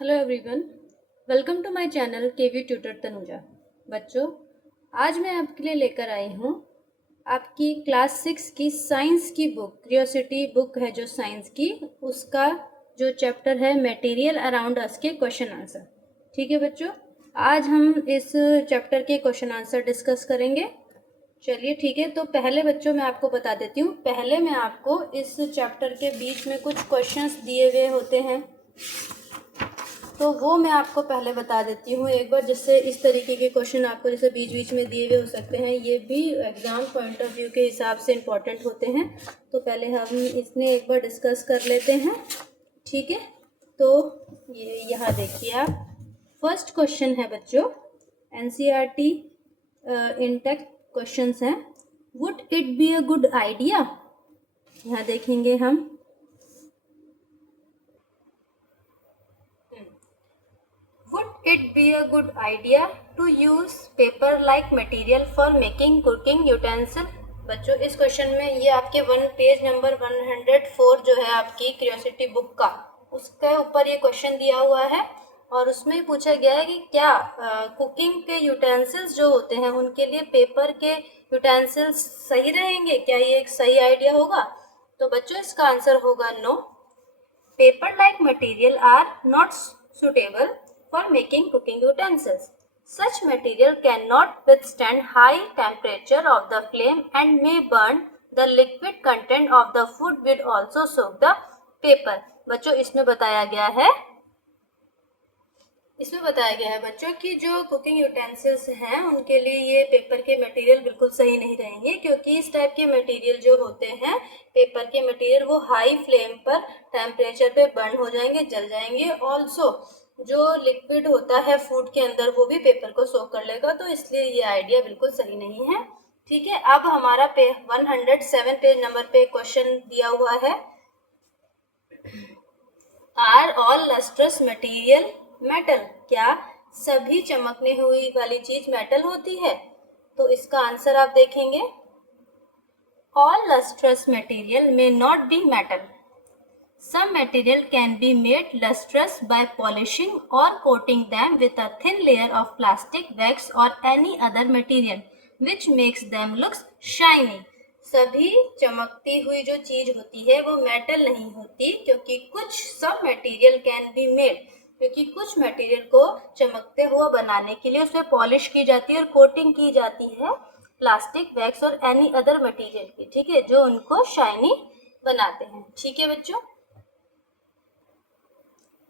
Hello everyone, welcome to my channel KV tutor Tanuja. बच्चों, आज मैं आपके लिए लेकर आई हूँ आपकी क्लास 6 की साइंस की बुक, क्यूरियोसिटी बुक है जो साइंस की, उसका जो चैप्टर है मटेरियल अराउंड अस के क्वेश्चन आंसर। ठीक है बच्चों, आज हम इस चैप्टर के क्वेश्चन आंसर डिस्कस करेंगे। चलिए ठीक है, तो पहले बच्चों मैं आपको बता देती हूँ। पहले मैं आपको इस चैप्टर के बीच में कुछ क्वेश्चंस दिए हुए होते हैं, तो वो मैं आपको पहले बता देती हूँ एक बार, जिससे इस तरीके के क्वेश्चन आपको जैसे बीच बीच में दिए हुए हो सकते हैं, ये भी एग्ज़ाम पॉइंट ऑफ व्यू के हिसाब से इम्पॉर्टेंट होते हैं। तो पहले हम इसमें एक बार डिस्कस कर लेते हैं। ठीक है, तो ये यहाँ देखिए आप, फर्स्ट क्वेश्चन है बच्चों, NCERT इंटेक्ट क्वेश्चंस हैं। Would it be a good idea, यहाँ देखेंगे हम। Would it be a good idea to use paper-like material for making cooking utensil? बच्चों, इस क्वेश्चन में ये आपके पेज नंबर 104 जो है आपकी क्यूरियोसिटी बुक का, उसके ऊपर ये क्वेश्चन दिया हुआ है और उसमें पूछा गया है कि क्या कुकिंग के यूटेंसिल्स जो होते हैं उनके लिए पेपर के यूटेंसिल्स सही रहेंगे, क्या ये एक सही आइडिया होगा? तो बच्चों इसका आंसर होगा no. Paper-like material are not suitable for making cooking utensils. Such material cannot withstand high temperature of the flame and may burn. The liquid content of the food will also soak the paper. बच्चों इसमें बताया गया है बच्चों कि जो cooking utensils हैं उनके लिए ये पेपर के मटेरियल बिल्कुल सही नहीं रहेंगे, क्योंकि इस टाइप के मटेरियल जो होते हैं, पेपर के मटेरियल, वो हाई फ्लेम पर टेम्परेचर पे बर्न हो जाएंगे, जल जाएंगे। ऑल्सो जो लिक्विड होता है फूड के अंदर वो भी पेपर को सोक कर लेगा, तो इसलिए ये आइडिया बिल्कुल सही नहीं है। ठीक है, अब हमारा 107 पेज नंबर पे क्वेश्चन दिया हुआ है, are all lustrous material metal, क्या सभी चमकने हुई वाली चीज मेटल होती है? तो इसका आंसर आप देखेंगे, all lustrous material may not be metal. Some material can be made lustrous by polishing or coating them with a thin layer of plastic, wax or any other material, which makes them look shiny. सभी चमकती हुई जो चीज होती है वो metal नहीं होती, क्योंकि कुछ सब मटेरियल कैन बी मेड, क्योंकि कुछ मटेरियल को चमकते हुआ बनाने के लिए उसमें पॉलिश की जाती है और कोटिंग की जाती है प्लास्टिक, वैक्स और एनी अदर मटेरियल की, ठीक है, जो उनको शाइनी बनाते हैं। ठीक है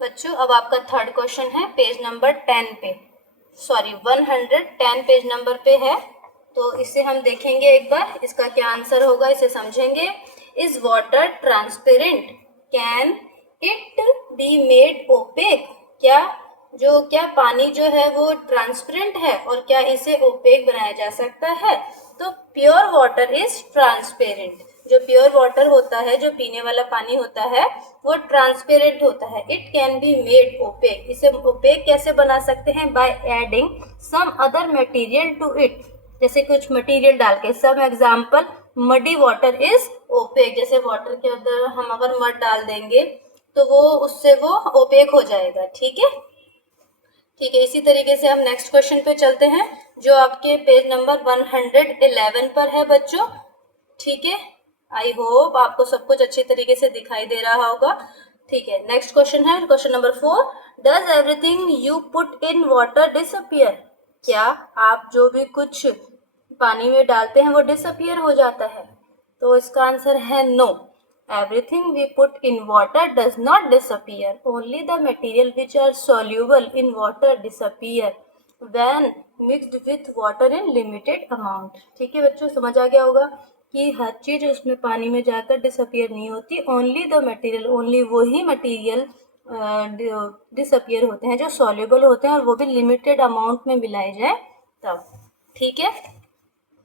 बच्चों, अब आपका थर्ड क्वेश्चन है पेज नंबर 10 पे, सॉरी 110 पेज नंबर पे है, तो इसे हम देखेंगे एक बार, इसका क्या आंसर होगा इसे समझेंगे। Is water transparent, can it be made opaque, क्या पानी जो है वो ट्रांसपेरेंट है और क्या इसे ओपेक बनाया जा सकता है? तो प्योर वाटर इज ट्रांसपेरेंट, जो प्योर वाटर होता है, जो पीने वाला पानी होता है, वो ट्रांसपेरेंट होता है। It can be made opaque, इसे ओपेक कैसे बना सकते हैं? By adding some other material to it, जैसे कुछ मटेरियल डाल के। Some example, muddy water is opaque, जैसे वाटर के अंदर हम अगर मड डाल देंगे तो वो उससे वो ओपेक हो जाएगा। ठीक है, इसी तरीके से हम नेक्स्ट क्वेश्चन पे चलते हैं जो आपके पेज नंबर 111 पर है बच्चों। ठीक है, आई होप आपको सब कुछ अच्छी तरीके से दिखाई दे रहा होगा। ठीक है, नेक्स्ट क्वेश्चन है question number 4, does everything you put in water disappear, क्या आप जो भी कुछ पानी में डालते हैं वो डिसअपियर हो जाता है? तो इसका आंसर है no, everything we put in water does not disappear, only the material which are soluble in water disappear when mixed with water in limited amount। ठीक है बच्चों, समझ आ गया होगा कि हर चीज उसमें पानी में जाकर डिसअपियर नहीं होती, ओनली द मटेरियल, ओनली वही मटेरियल डिसअपियर होते हैं जो सॉल्युबल होते हैं और वो भी लिमिटेड अमाउंट में मिलाए जाए तब। ठीक है,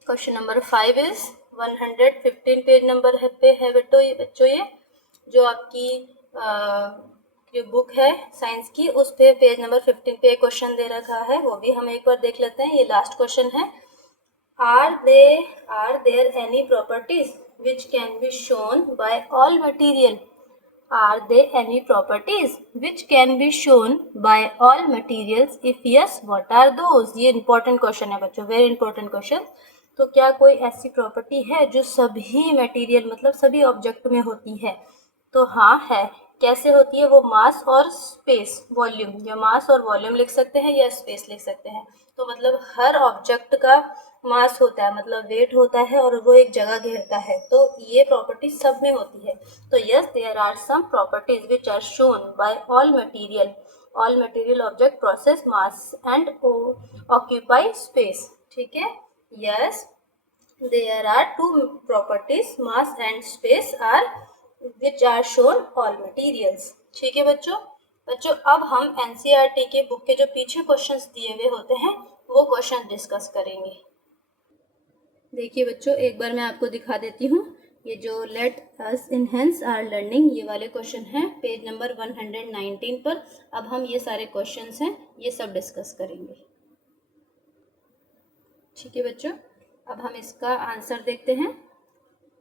question number 5 is 115 page number पे है बच्चों, ये जो आपकी जो बुक है साइंस की, उस पे पेज नंबर 15 पे क्वेश्चन दे रखा है, वो भी हम एक बार देख लेते हैं। ये लास्ट क्वेश्चन है, are there any properties which can be shown by all material, are they any properties which can be shown by all materials, if yes what are those. ये इंपॉर्टेंट क्वेश्चन है बच्चों, very important question. तो क्या कोई ऐसी property है जो सभी मटेरियल मतलब सभी ऑब्जेक्ट में होती है? तो हाँ है। कैसे होती है वो? मास और स्पेस वॉल्यूम, या मास और वॉल्यूम लिख सकते हैं या स्पेस लिख सकते हैं। तो मतलब हर ऑब्जेक्ट का मास होता है, मतलब वेट होता है, और वो एक जगह घेरता है। तो ये प्रॉपर्टी सब में होती है। तो yes, there are some properties which are shown by all material object process mass and occupy space. ठीक है, yes there are two properties mass and space are which are shown all materials। ठीक है बच्चों अब हम NCERT के book के जो पीछे क्वेश्चंस दिए हुए होते हैं वो क्वेश्चन डिस्कस करेंगे। देखिए बच्चों, एक बार मैं आपको दिखा देती हूँ। ये जो let us enhance our learning, ये वाले क्वेश्चन हैं पेज नंबर 119 पर। अब हम ये सारे क्वेश्चंस हैं ये सब डिस्कस करेंगे। ठीक है बच्चों, अब हम इसका आंसर देखते हैं।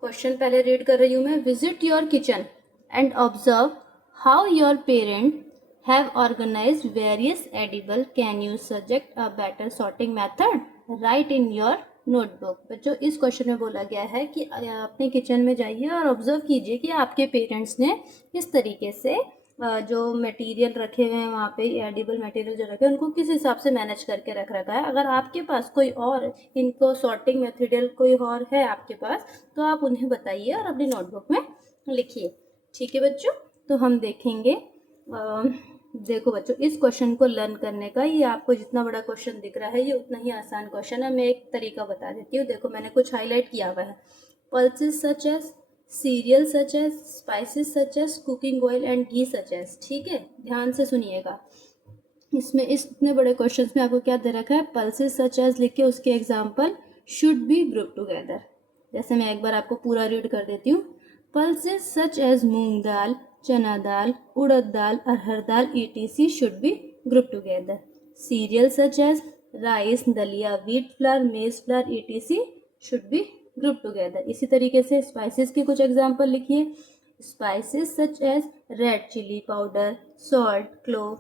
क्वेश्चन पहले रीड कर रही हूँ मैं। Visit your kitchen and observe how your parent have organized various edible, can you suggest a better sorting method, write in your notebook. बच्चों इस क्वेश्चन में बोला गया है कि अपने किचन में जाइए और ऑब्जर्व कीजिए कि आपके पेरेंट्स ने किस तरीके से जो मटेरियल रखे हुए हैं वहाँ पे, एडिबल मटेरियल जो रखे हैं उनको किस हिसाब से मैनेज करके रख रखा है। अगर आपके पास कोई और इनको सॉर्टिंग मटेरियल कोई और है आपके पास, तो आप उन्हें बताइए और अपनी नोटबुक में लिखिए। ठीक है बच्चों, तो हम देखेंगे। देखो बच्चों, इस क्वेश्चन को लर्न करने का, ये आपको जितना बड़ा क्वेश्चन दिख रहा है ये उतना ही आसान क्वेश्चन है। मैं एक तरीका बता देती हूँ। देखो मैंने कुछ हाईलाइट किया हुआ है। Pulses such as, cereal such as, spices such as, cooking oil and ghee such as. ठीक है, ध्यान से सुनिएगा। इसमें इस इतने बड़े क्वेश्चन में आपको क्या दे रखा है? पल्सेस सच एज लिख के उसके example should be group together. जैसे मैं एक बार आपको पूरा रीड कर देती हूँ। Pulses such as moong dal, chana dal, urad dal, arhar dal etc should be group together. Cereal such as rice, daliya, wheat flour, maize flour etc should be group together. इसी तरीके से स्पाइसेस के कुछ एग्जाम्पल लिखिए। Spices such as red chilli powder, salt, clove,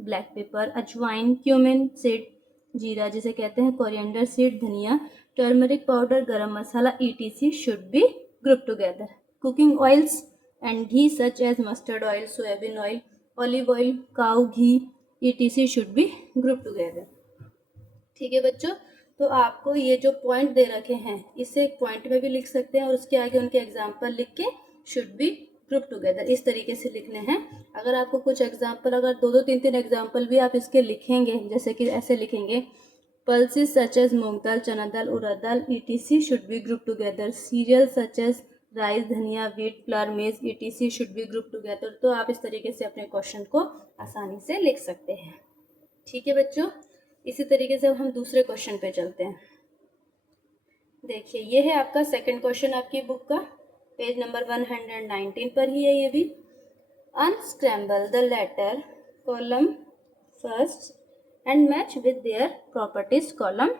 black pepper, ajwain, cumin seed, जीरा जिसे कहते हैं, coriander seed, dhaniya, turmeric powder, garam masala etc should be group together. Cooking oils and ghee such as mustard oil, soybean oil, olive oil, cow ghee etc should be group together. ठीक है बच्चों, तो आपको ये जो पॉइंट दे रखे हैं इसे एक पॉइंट में भी लिख सकते हैं और उसके आगे उनके एग्जाम्पल लिख के शुड बी ग्रुप टुगेदर इस तरीके से लिखने हैं। अगर आपको कुछ एग्जाम्पल, अगर दो तीन एग्जाम्पल भी आप इसके लिखेंगे, जैसे कि ऐसे लिखेंगे, pulses such as moong dal, chana dal, urad dal etc should be group together. Cereal such as rice, dhaniya, wheat flour, maize etc should be group together. तो आप इस तरीके से अपने क्वेश्चन को आसानी से लिख सकते हैं। ठीक है बच्चों, इसी तरीके से हम दूसरे क्वेश्चन पे चलते हैं। देखिए ये है आपका सेकंड क्वेश्चन आपकी बुक का, पेज नंबर 119 पर ही है ये भी। Unscramble the letter column first and match with their properties column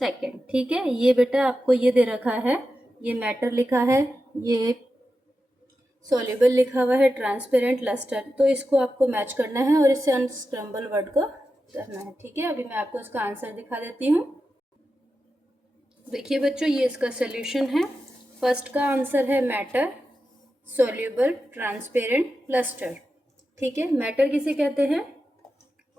second. ठीक है, ये बेटा आपको ये दे रखा है, ये मैटर लिखा है, ये सॉल्युबल लिखा हुआ है, ट्रांसपेरेंट, लस्टर। तो इसको आपको मैच करना है और इससे अनस्क्रैम्बल वर्ड को करना है। ठीक है, अभी मैं आपको इसका आंसर दिखा देती हूँ। देखिए बच्चों, ये इसका सोल्यूशन है। फर्स्ट का आंसर है मैटर, सॉल्युबल, ट्रांसपेरेंट, लस्टर। ठीक है, मैटर किसे कहते हैं?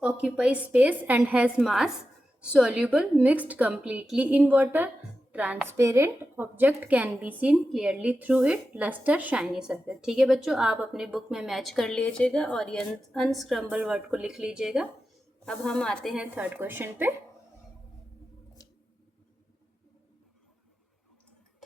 Occupy space and has mass, soluble, mixed completely in water, transparent, object can be seen clearly through it, luster, shiny surface. ठीक है बच्चों, आप अपनी बुक में मैच कर लीजिएगा और ये अनस्क्रैम्बल वर्ड को लिख लीजिएगा। अब हम आते हैं थर्ड क्वेश्चन पे।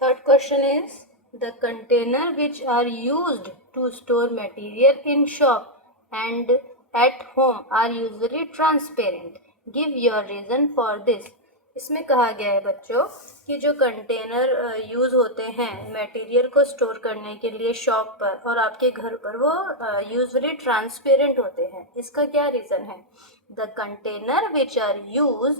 Third question is the container which are used to store material in shop and at home are usually transparent, give your reason for this. इसमें कहा गया है बच्चों कि जो कंटेनर यूज़ होते हैं मटेरियल को स्टोर करने के लिए शॉप पर और आपके घर पर, वो यूजुअली ट्रांसपेरेंट होते हैं। इसका क्या रीज़न है? The container which are use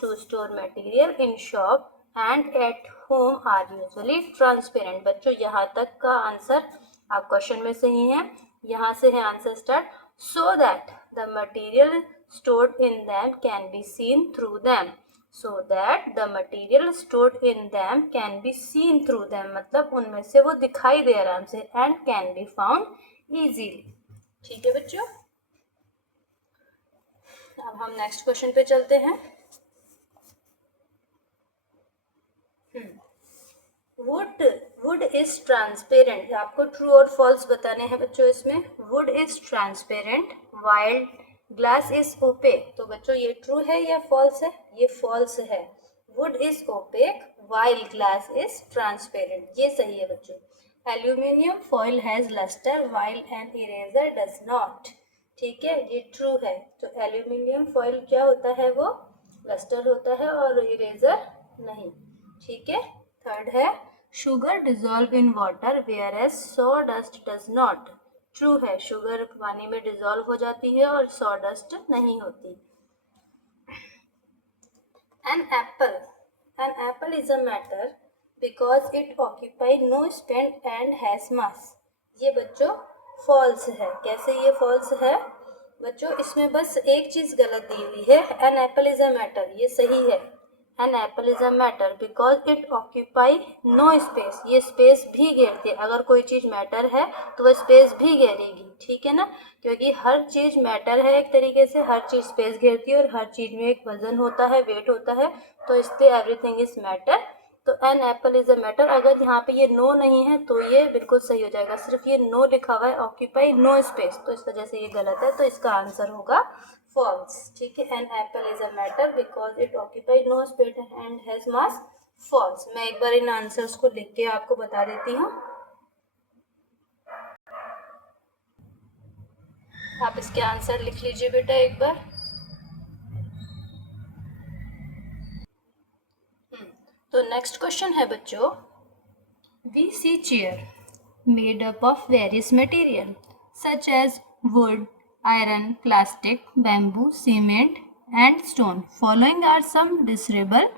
to store material in shop and at home are usually transparent. बच्चों यहाँ तक का आंसर आप क्वेश्चन में सही हैं, यहाँ से है answer start. So that the material stored in them can be seen through them. So that the material stored in them can be seen through them, मतलब उनमें से वो दिखाई दे आराम से, and can be found easily। ठीक है बच्चों, अब हम नेक्स्ट क्वेश्चन पे चलते हैं। वुड वुड इज ट्रांसपेरेंट, आपको ट्रू और फॉल्स बताने हैं बच्चों इसमें। Wood is transparent while glass is opaque, तो बच्चों ये ट्रू है या फॉल्स है? ये फॉल्स है। Wood is opaque while glass is transparent, ये सही है बच्चों। Aluminium foil has luster while an eraser does not, ठीक है, ये ट्रू है। तो एल्यूमिनियम फॉइल क्या होता है? वो लस्टर होता है और इरेजर नहीं, ठीक है। थर्ड है sugar dissolve in water whereas sawdust does not, true है, शुगर पानी में डिजॉल्व हो जाती है और सॉडस्ट नहीं होती। An apple is a matter because it occupy no space and has mass, ये बच्चों फॉल्स है। कैसे ये फॉल्स है बच्चों? इसमें बस एक चीज गलत दी हुई है, an apple is a matter, ये सही है। An apple is a matter because it occupy no space, ये स्पेस भी घेरती है। अगर कोई चीज मैटर है तो वह स्पेस भी घेरेगी, ठीक है ना, क्योंकि हर चीज मैटर है एक तरीके से, हर चीज स्पेस घेरती है और हर चीज में एक वजन होता है, वेट होता है, तो इसलिए एवरीथिंग इज मैटर। तो an apple is a matter, अगर यहाँ पे ये नो नहीं है तो ये बिल्कुल सही हो जाएगा। सिर्फ ये नो लिखा हुआ है, ऑक्यूपाई नो स्पेस, तो इस वजह से ये गलत है, तो इसका आंसर होगा फॉल्स, ठीक है। An apple is a matter because it occupy no space and has mass, false. मैं एक बार इन आंसर्स को लिख के आपको बता देती हूँ, आप इसके आंसर लिख लीजिए बेटा एक बार। तो नेक्स्ट क्वेश्चन है बच्चों, we see chair made up of various material such as wood, iron, plastic, bamboo, cement and stone. Following are some desirable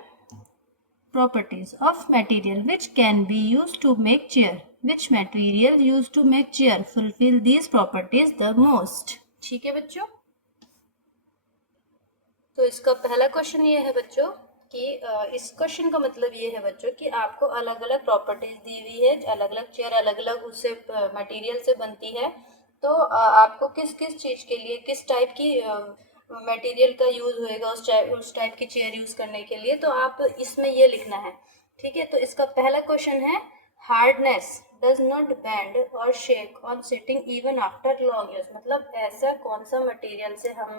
properties of material which can be used to make chair. Which material used to make chair fulfill these properties the most? ठीक है बच्चों, तो इसका पहला question ये है बच्चों कि इस क्वेश्चन का मतलब ये है बच्चों कि आपको अलग अलग प्रॉपर्टीज दी हुई है, अलग अलग चेयर अलग अलग उससे मटेरियल से बनती है, तो आपको किस किस चीज़ के लिए किस टाइप की मटेरियल का यूज़ होएगा उस टाइप की चेयर यूज़ करने के लिए, तो आप इसमें ये लिखना है, ठीक है। तो इसका पहला क्वेश्चन है हार्डनेस डज नॉट बेंड और shake on sitting even after long use, मतलब ऐसा कौन सा मटेरियल से हम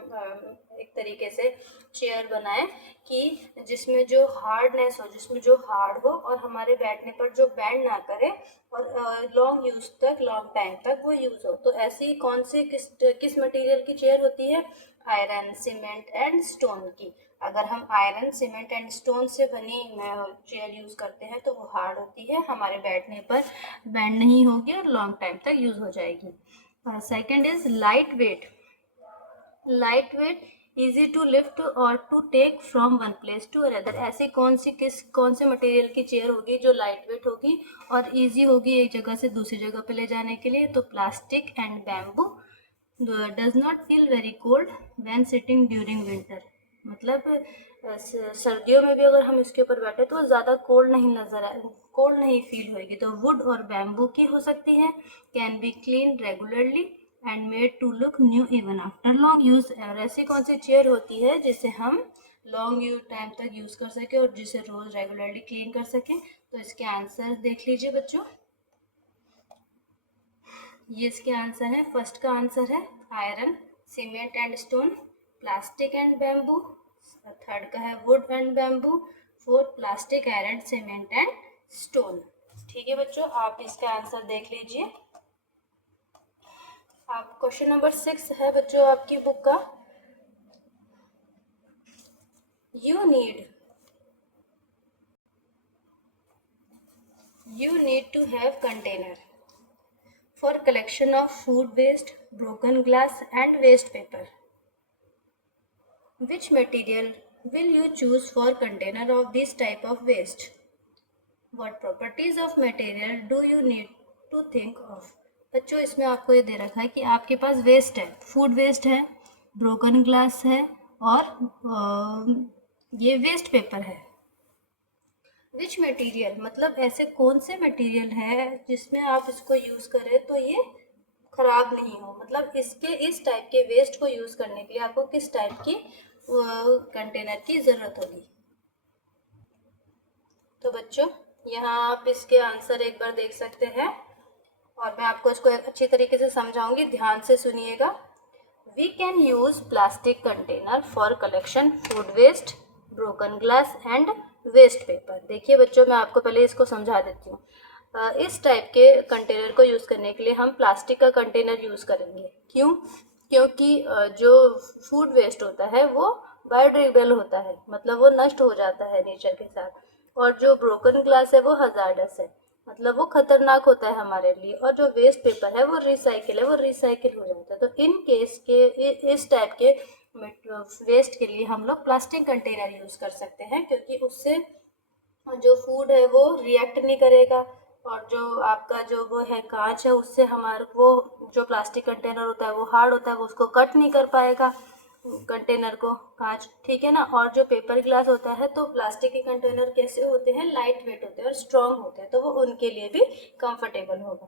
एक तरीके से चेयर बनाए कि जिसमें जो हार्डनेस हो, जिसमें जो हार्ड हो और हमारे बैठने पर जो बैंड ना करे और लॉन्ग यूज तक, लॉन्ग टाइम तक वो यूज हो। तो ऐसी कौन सी किस मटेरियल की चेयर होती है? आयरन, सीमेंट एंड स्टोन की। अगर हम आयरन, सीमेंट एंड स्टोन से बनी चेयर यूज करते हैं तो वो हार्ड होती है, हमारे बैठने पर बैंड नहीं होगी और लॉन्ग टाइम तक यूज हो जाएगी। Second is light weight, light weight easy to lift और to take from one place to another, ऐसी कौन से मटेरियल की चेयर होगी जो लाइट वेट होगी और इजी होगी एक जगह से दूसरी जगह पे ले जाने के लिए? तो plastic and bamboo does not feel very cold when sitting during winter, मतलब सर्दियों में भी अगर हम इसके ऊपर बैठे तो ज़्यादा कोल्ड नहीं फील होगी। तो वुड और बैम्बू की हो सकती है, can be clean regularly and made to look new even after long use, और ऐसी कौन सी चेयर होती है जिसे हम लॉन्ग यूज टाइम तक यूज कर सके और जिसे रोज रेगुलरली क्लीन कर सके? तो इसके आंसर देख लीजिए बच्चों, ये इसके आंसर है। फर्स्ट का आंसर है iron, cement and stone, plastic and bamboo, third का है would and bamboo, fourth plastic, iron, cement and stone. ठीक है बच्चों, आप इसका आंसर देख लीजिए। आप क्वेश्चन नंबर 6 है बच्चों आपकी बुक का, you need to have container for collection of food waste, broken glass and waste paper. Which material will you choose for container of this type of waste? What properties of material do you need to think of? बच्चों इसमें आपको ये दे रखा है कि आपके पास waste है, food waste है, ब्रोकन ग्लास है और ये वेस्ट पेपर है। विच मटेरियल मतलब ऐसे कौन से मटेरियल है जिसमें आप इसको यूज करें तो ये खराब नहीं हो, मतलब इसके इस टाइप के वेस्ट को यूज करने के लिए आपको किस टाइप की कंटेनर की जरूरत होगी। तो बच्चों यहाँ आप इसके आंसर एक बार देख सकते हैं और मैं आपको इसको अच्छी तरीके से समझाऊंगी, ध्यान से सुनिएगा। We can use plastic container for collection food waste, broken glass and waste paper. देखिए बच्चों मैं आपको पहले इसको समझा देती हूँ। इस टाइप के कंटेनर को यूज़ करने के लिए हम प्लास्टिक का कंटेनर यूज़ करेंगे। क्यों? क्योंकि जो फूड वेस्ट होता है वो बायोडिग्रेडेबल होता है, मतलब वो नष्ट हो जाता है नेचर के साथ, और जो ब्रोकन ग्लास है वो हजार्डस है, मतलब वो खतरनाक होता है हमारे लिए, और जो वेस्ट पेपर है वो रिसाइकिल है, वो रिसाइकिल हो जाता है। तो इन केस के इस टाइप के वेस्ट के लिए हम लोग प्लास्टिक कंटेनर यूज़ कर सकते हैं, क्योंकि उससे जो फूड है वो रिएक्ट नहीं करेगा, और जो आपका जो वो है कांच है उससे हमारे वो जो प्लास्टिक कंटेनर होता है वो हार्ड होता है, वो उसको कट नहीं कर पाएगा कंटेनर को, कांच, ठीक है ना। और जो पेपर ग्लास होता है, तो प्लास्टिक के कंटेनर कैसे होते हैं, लाइट वेट होते हैं और स्ट्रॉन्ग होते हैं, तो वो उनके लिए भी कंफर्टेबल होगा।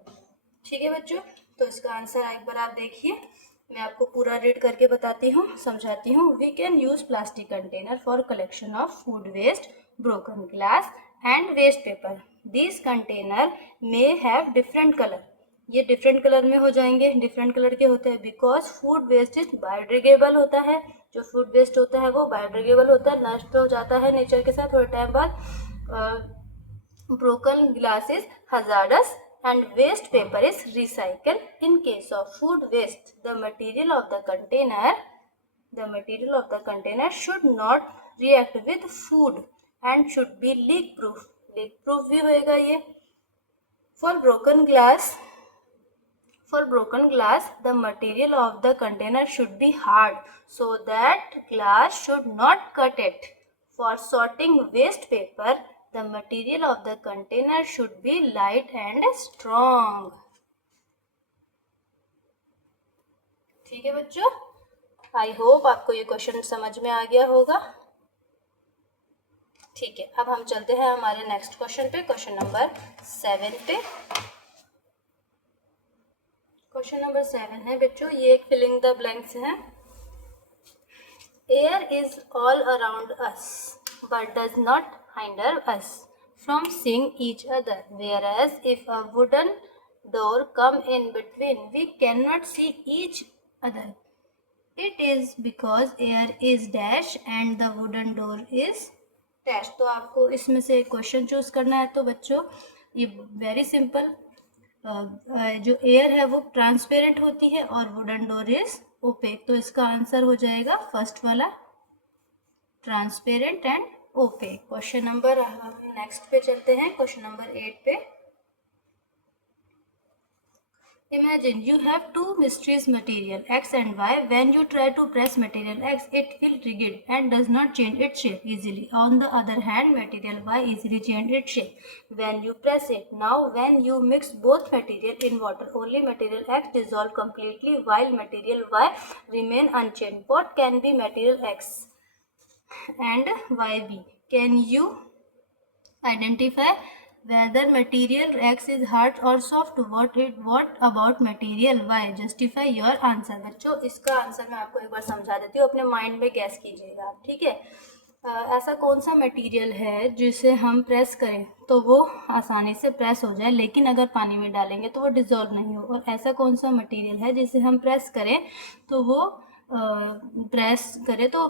ठीक है बच्चों, तो इसका आंसर एक बार आप देखिए, मैं आपको पूरा रीड करके बताती हूँ, समझाती हूँ। We can use plastic container for collection of food waste, broken glass and waste paper. This container may have different colour, ये डिफरेंट कलर में हो जाएंगे। डिफरेंट कलर के होते हैं because food waste is biodegradable होता है, जो फूड वेस्ट होता है वो बायोडिग्रेडेबल होता है, नष्ट हो जाता है नेचर के साथ थोड़े टाइम बाद। broken glass is hazardous and waste paper is recycled. In case of food waste, the material of the container should not react with food and should be leak proof. Leak proof भी होएगा ये। For broken glass, the material of the container should be hard so that glass should not cut it. For sorting waste paper, the material of the container should be light and strong. ठीक है बच्चों, I hope आपको ये question समझ में आ गया होगा। ठीक है, अब हम चलते हैं हमारे नेक्स्ट क्वेश्चन पे, क्वेश्चन नंबर 7 पे। क्वेश्चन नंबर 7 है बच्चों, ये एक फिलिंग द ब्लैंक्स है। Air is all around us but does not hinder us from seeing each other, whereas if a wooden door come in between, we cannot see each other. It is because air is dash and the wooden door is dash। तो आपको इसमें से question choose करना है। तो बच्चों ये very simple, जो एयर है वो ट्रांसपेरेंट होती है और वुडन डोर इज ओपेक, तो इसका आंसर हो जाएगा फर्स्ट वाला, transparent and opaque. Question number, हम नेक्स्ट पे चलते हैं, क्वेश्चन नंबर 8 पे। Imagine you have two mysteries material X and Y. When you try to press material X, it will rigid and does not change its shape easily. On the other hand, material Y easily change its shape when you press it. Now, when you mix both material in water, only material X dissolve completely while material Y remain unchanged. What can be material X and YB? Can you identify whether material X is hard or soft? What about material Y? Justify your answer। बच्चों इसका answer मैं आपको एक बार समझा देती हूँ, अपने mind में गैस कीजिएगा आप, ठीक है। ऐसा कौन सा मटेरियल है जिसे हम प्रेस करें तो वो आसानी से प्रेस हो जाए, लेकिन अगर पानी में डालेंगे तो वो डिज़ोल्व नहीं हो, और ऐसा कौन सा मटेरियल है जिसे हम प्रेस करें तो वो प्रेस करें तो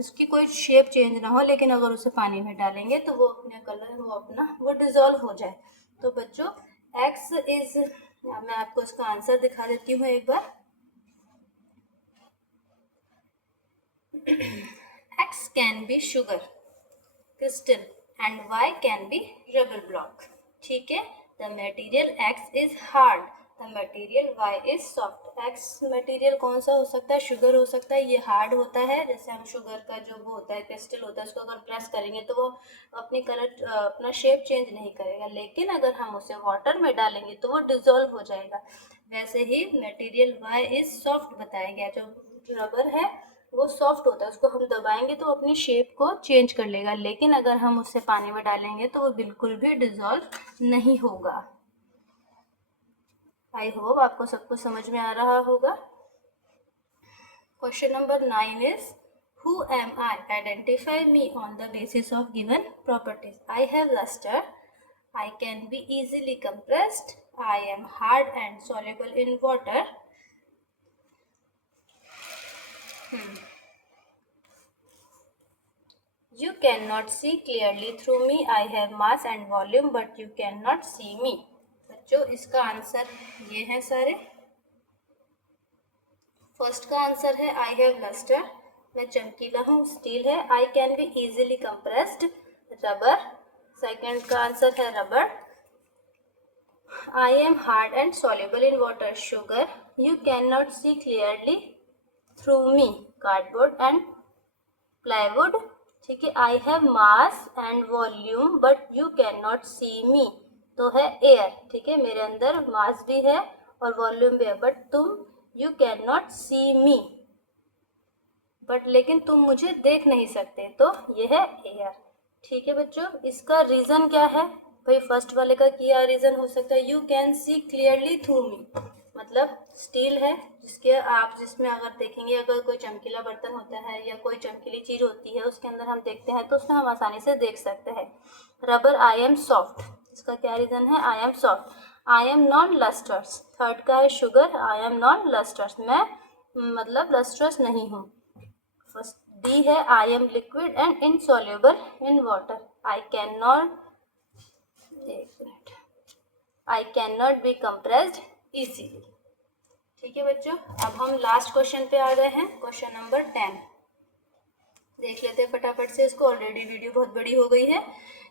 उसकी कोई शेप चेंज ना हो, लेकिन अगर उसे पानी में डालेंगे तो वो अपने कलर वो डिज़ोल्व हो जाए। तो बच्चों एक्स इज, मैं आपको इसका आंसर दिखा देती हूँ एक बार। X can be sugar crystal and Y can be rubber block। ठीक है, the material X is hard, the material Y is soft। X material कौन सा हो सकता है, शुगर हो सकता है, ये हार्ड होता है, जैसे हम शुगर का जो वो होता है क्रिस्टल होता है, उसको अगर प्रेस करेंगे तो वो अपनी कलर अपना शेप चेंज नहीं करेगा, लेकिन अगर हम उसे वाटर में डालेंगे तो वो डिजोल्व हो जाएगा। वैसे ही मटेरियल Y इज सॉफ्ट बताया गया। जो रबर है वो सॉफ्ट होता है, उसको हम दबाएंगे तो अपनी शेप को चेंज कर लेगा, लेकिन अगर हम उससे पानी में डालेंगे तो वो बिल्कुल भी डिजॉल्व नहीं होगा। आई होप आपको सब कुछ समझ में आ रहा होगा। Question number 9 is, who am I? Identify me on the basis of given properties. I have luster. I can be easily compressed. I am hard and soluble in water. You cannot see clearly through me. I have mass and volume, but you cannot see me. बच्चों, इसका answer ये है सारे। First का answer है I have lustre, मैं चमकीला हूँ, स्टील है। I can be easily compressed, rubber. Second का आंसर है rubber. I am hard and soluble in water, sugar. You can not see clearly through me, cardboard and plywood. ठीक है। I have mass and volume but you can not see me, तो है air. ठीक है, मेरे अंदर मास भी है और वॉल्यूम भी है, बट तुम you can not see me, but लेकिन तुम मुझे देख नहीं सकते, तो ये है एयर। ठीक है बच्चों, इसका रीजन क्या है? भाई फर्स्ट वाले का क्या रीजन हो सकता है? You can see clearly through me, मतलब स्टील है जिसमें अगर देखेंगे, अगर कोई चमकीला बर्तन होता है या कोई चमकीली चीज होती है उसके अंदर हम देखते हैं तो उसमें हम आसानी से देख सकते हैं। रबर, आई एम सॉफ्ट, इसका क्या रीजन है? I am soft. I am non lustrous, third का है sugar, I am non lustrous, मैं मतलब लस्टर्स नहीं हूँ। फर्स्ट डी है I am liquid and insoluble in water, I can not, एक मिनट, I can not be compressed easily. ठीक है बच्चों, अब हम लास्ट क्वेश्चन पे आ गए हैं, क्वेश्चन नंबर 10। देख लेते हैं फटाफट से इसको, ऑलरेडी वीडियो बहुत बड़ी हो गई है।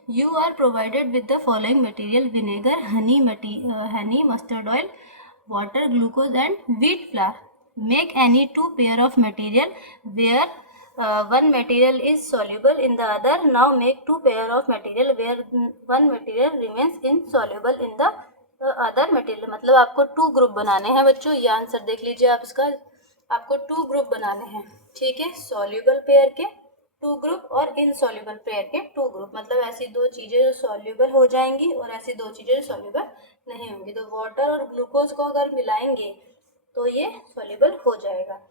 You are provided with the following material, vinegar, honey, mustard oil, water, glucose and wheat flour. Make any two pair of material where one material is soluble in the other. Now make two pair of material where one material remains insoluble in the other material। मतलब आपको to group बनाने हैं बच्चों, ये answer देख लीजिए आप इसका। आपको टू ग्रुप बनाने हैं, ठीक है, सॉल्युबल पेयर के टू ग्रुप और इनसॉल्युबल पेयर के टू ग्रुप। मतलब ऐसी दो चीजें जो सॉल्युबल हो जाएंगी और ऐसी दो चीजें जो सॉल्युबल नहीं होंगी। तो वाटर और ग्लूकोज को अगर मिलाएंगे तो ये सॉल्युबल हो जाएगा।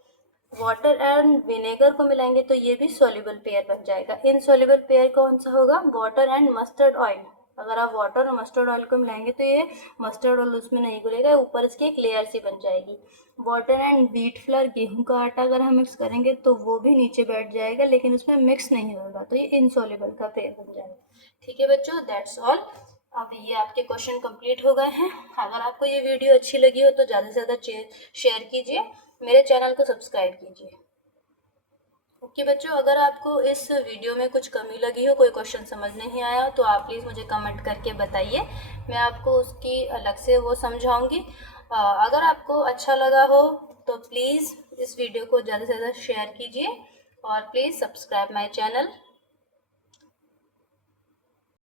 वाटर एंड विनेगर को मिलाएंगे तो ये भी सॉल्युबल पेयर बन जाएगा। इनसॉल्युबल पेयर कौन सा होगा? Water and mustard oil. अगर आप वाटर और मस्टर्ड ऑयल को मिलाएंगे तो ये मस्टर्ड ऑयल उसमें नहीं घुलेगा, ऊपर इसकी एक लेयर सी बन जाएगी। वाटर एंड व्हीट फ्लावर, गेहूं का आटा अगर हम मिक्स करेंगे तो वो भी नीचे बैठ जाएगा, लेकिन उसमें मिक्स नहीं होगा, तो ये इनसॉल्युबल का पेयर बन जाएगा। ठीक है बच्चों, दैट्स ऑल। अब ये आपके क्वेश्चन कंप्लीट हो गए हैं। अगर आपको ये वीडियो अच्छी लगी हो तो ज़्यादा से ज़्यादा शेयर कीजिए, मेरे चैनल को सब्सक्राइब कीजिए। ओके बच्चों, अगर आपको इस वीडियो में कुछ कमी लगी हो, कोई क्वेश्चन समझ नहीं आया, तो आप प्लीज़ मुझे कमेंट करके बताइए, मैं आपको उसकी अलग से वो समझाऊंगी। अगर आपको अच्छा लगा हो तो प्लीज़ इस वीडियो को ज़्यादा से ज़्यादा शेयर कीजिए और प्लीज़ सब्सक्राइब माय चैनल।